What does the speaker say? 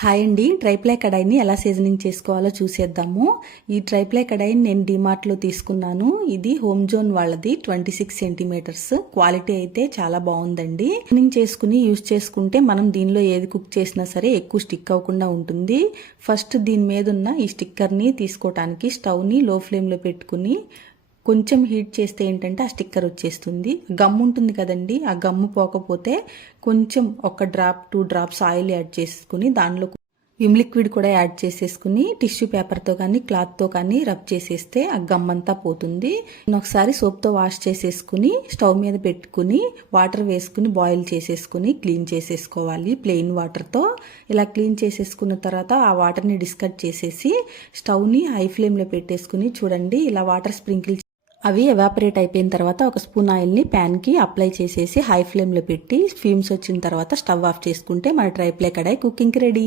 Hi అండి. Triply కడాయిని ఎలా seasoning చేసుకోవాలో చూసేద్దాము. ఈ ట్రైప్లై కడాయిని నేను డిమార్ట్లో తీసుకున్నాను. ఇది హోమ్ జోన్ వాళ్ళది ట్వంటీ సిక్స్ సెంటీమీటర్స్. క్వాలిటీ అయితే చాలా బాగుందండి. సీజనింగ్ చేసుకుని యూజ్ చేసుకుంటే మనం దీనిలో ఏది కుక్ చేసినా సరే ఎక్కువ స్టిక్ అవ్వకుండా ఉంటుంది. ఫస్ట్ దీని మీద ఉన్న ఈ స్టిక్కర్ని తీసుకోవటానికి స్టవ్ని లో ఫ్లేమ్లో పెట్టుకుని కొంచెం హీట్ చేస్తే ఏంటంటే ఆ స్టిక్కర్ వచ్చేస్తుంది. గమ్ ఉంటుంది కదండి ఆ గమ్ము పోకపోతే కొంచెం ఒక drop two drops oil add చేసుకుని దానిలో విమ్ లిక్విడ్ కూడా యాడ్ చేసేసుకుని టిష్యూ పేపర్తో కానీ క్లాత్తో కానీ రబ్ చేసేస్తే ఆ గమ్ అంతా పోతుంది. ఒకసారి సోప్తో వాష్ చేసేసుకుని స్టవ్ మీద పెట్టుకుని వాటర్ వేసుకుని బాయిల్ చేసేసుకుని క్లీన్ చేసేసుకోవాలి. ప్లెయిన్ వాటర్తో ఇలా క్లీన్ చేసేసుకున్న తర్వాత ఆ వాటర్ని డిస్కట్ చేసేసి స్టవ్ని హై ఫ్లేమ్లో పెట్టేసుకుని చూడండి ఇలా వాటర్ స్ప్రింకిల్ అవి ఎవాపరేట్ అయిపోయిన తర్వాత ఒక స్పూన్ ఆయిల్ని ప్యాన్కి అప్లై చేసేసి హై ఫ్లేమ్లో పెట్టి ఫ్యూమ్స్ వచ్చిన తర్వాత స్టవ్ ఆఫ్ చేసుకుంటే మన ట్రైప్లే కడాయి కుకింగ్కి రెడీ